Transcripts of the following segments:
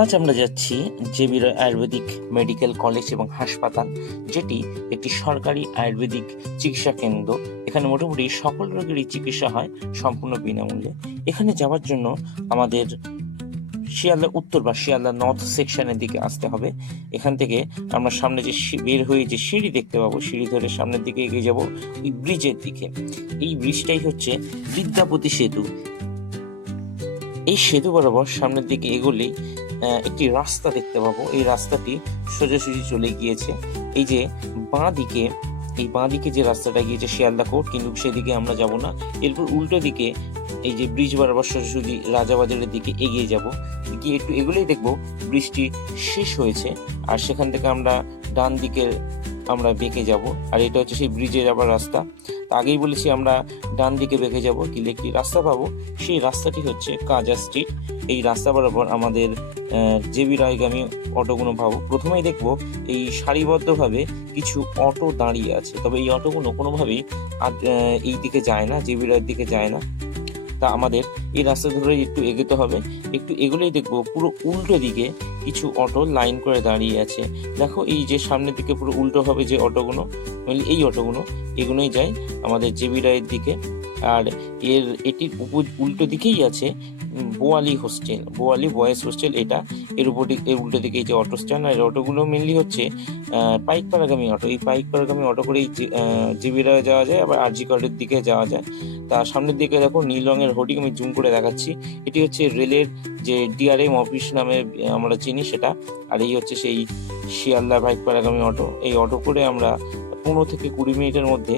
আজ আমরা যাচ্ছি জে.বি. রয় আয়ুর্বেদিক মেডিকেল কলেজ এবং হাসপাতাল, যেটি একটি সরকারি আয়ুর্বেদিক চিকিৎসা কেন্দ্র। এখানে মোটামুটি সকল রোগেরই চিকিৎসা হয় সম্পূর্ণ বিনামূল্যে। এখানে যাওয়ার জন্য আমাদের শিয়ালদা উত্তর বা শিয়ালদা নর্থ সেকশনের দিকে আসতে হবে। এখান থেকে আমরা সামনে যে বের হয়ে যে সিঁড়ি দেখতে পাবো, সিঁড়ি ধরে সামনের দিকে এগিয়ে যাব ওই ব্রিজের দিকে। এই ব্রিজটাই হচ্ছে বিদ্যাপতি সেতু। এই সেতু বরাবর সামনের দিকে এগোলেই একটি রাস্তা দেখতে পাবো। এই রাস্তাটি সোজাসুজি চলে গিয়েছে এই যে বাঁ দিকে যে রাস্তাটা গিয়েছে শিয়ালদা কোর্ট, কিন্তু সেদিকে আমরা যাব না। এরপর উল্টো দিকে এই যে ব্রিজ বরাবর সোজাসুজি রাজাবাজারের দিকে এগিয়ে যাব। গিয়ে একটু এগুলোই দেখবো ব্রিজটি শেষ হয়েছে, আর সেখান থেকে আমরা ডান দিকে আমরা বেঁকে যাব। আর এটা হচ্ছে সেই ব্রিজে যাবার রাস্তা। তা আগেই বলেছি আমরা ডান দিকে বেঁকে যাব, গেলে একটি রাস্তা পাবো। সেই রাস্তাটি হচ্ছে কাজা স্ট্রিট। এই রাস্তা বরাবর আমাদের জে.বি. রায়গামী অটোগুলো পাবো। প্রথমেই দেখবো এই সারিবদ্ধভাবে কিছু অটো দাঁড়িয়ে আছে, তবে এই অটোগুলো কোনোভাবেই এই দিকে যায় না, জে.বি. রায়ের দিকে যায় না। তা আমাদের এই রাস্তা ধরে একটু এগোতে হবে। একটু এগোলেই দেখবো পুরো উল্টো দিকে কিছু অটো লাইন করে দাঁড়িয়ে আছে। দেখো এই যে সামনের দিকে পুরো উল্টো হবে যে অটোগুলো, এই অটোগুলো এগুলোই যায় আমাদের জে.বি. রায়ের দিকে। আর এটির উল্টো দিকেই আছে বোয়ালি হোস্টেল, বোয়ালি বয়েজ হোস্টেল। এটা এর উল্টো দিকে এই যে অটো স্ট্যান্ড। আর অটোগুলো মেনলি হচ্ছে পাইকপাড়াগামী অটো। এই পাইকপাড়াগামী অটো করেই জে.বি. রায়ে যাওয়া যায়, আবার আর.জি. কলেজের দিকে যাওয়া যায়। তার সামনের দিকে দেখো নীল রঙের হোর্ডিং, আমি জুম করে দেখাচ্ছি। এটি হচ্ছে রেলের যে ডিআরএম অফিস নামে আমরা চিনি সেটা। আর এই হচ্ছে সেই শিয়ালদা পাইকপাড়াগামী অটো। এই অটো করে আমরা 15 থেকে 20 মিনিটের মধ্যে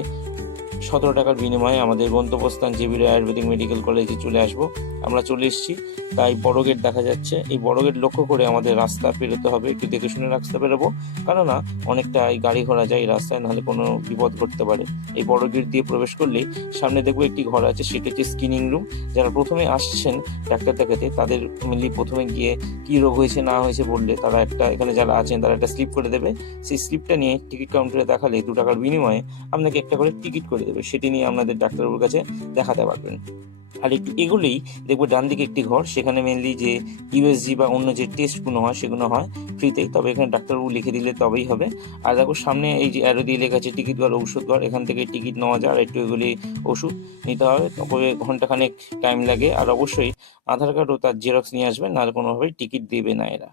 17 টাকার বিনিময়ে আমাদের গন্তব্যস্থান জে.বি. রায় আয়ুর্বেদিক মেডিকেল কলেজে চলে আসব। আমরা চলে এসেছি, তাই বড় গেট দেখা যাচ্ছে। এই বড় গেট লক্ষ্য করে আমাদের রাস্তা পেরোতে হবে, একটু দেখে শুনে রাস্তা পেরোবো, কেননা অনেকটা এই গাড়ি ঘোড়া যায় এই রাস্তায়, নাহলে কোনো বিপদ ঘটতে পারে। এই বড় গেট দিয়ে প্রবেশ করলেই সামনে দেখবো একটি ঘর আছে, সেটা হচ্ছে স্ক্রিনিং রুম। যারা প্রথমে আসছেন ডাক্তার দেখাতে, তাদের মেনলি প্রথমে গিয়ে কি রোগ হয়েছে না হয়েছে বললে তারা এখানে যারা আছেন তারা একটা স্লিপ করে দেবে। সেই স্লিপটা নিয়ে টিকিট কাউন্টারে দেখালে 2 টাকার বিনিময়ে আপনাকে একটা করে টিকিট করে দেবে। সেটি নিয়ে আপনাদের ডাক্তারবাবুর কাছে দেখাতে পারবেন। আর একটু এগুলোই দেখবো ডান দিকে একটি ঘর, সেখানে মেনলি যে ইউএসজি বা অন্য যে টেস্টগুলো হয় সেগুলো হয় ফ্রিতেই, তবে এখানে ডাক্তারবাবু লিখে দিলে তবেই হবে। আর দেখো সামনে এই যে অ্যারো দিয়ে লেখা আছে টিকিট ঘর, ঔষধ ঘর। এখান থেকে টিকিট নেওয়া যায়, আর একটু এগুলি ওষুধ নিতে হবে, তবে ঘন্টাখানেক টাইম লাগে। আর অবশ্যই আধার কার্ড ও তার জেরক্স নিয়ে আসবেন, নাহলে কোনোভাবেই টিকিট দেবে না এরা।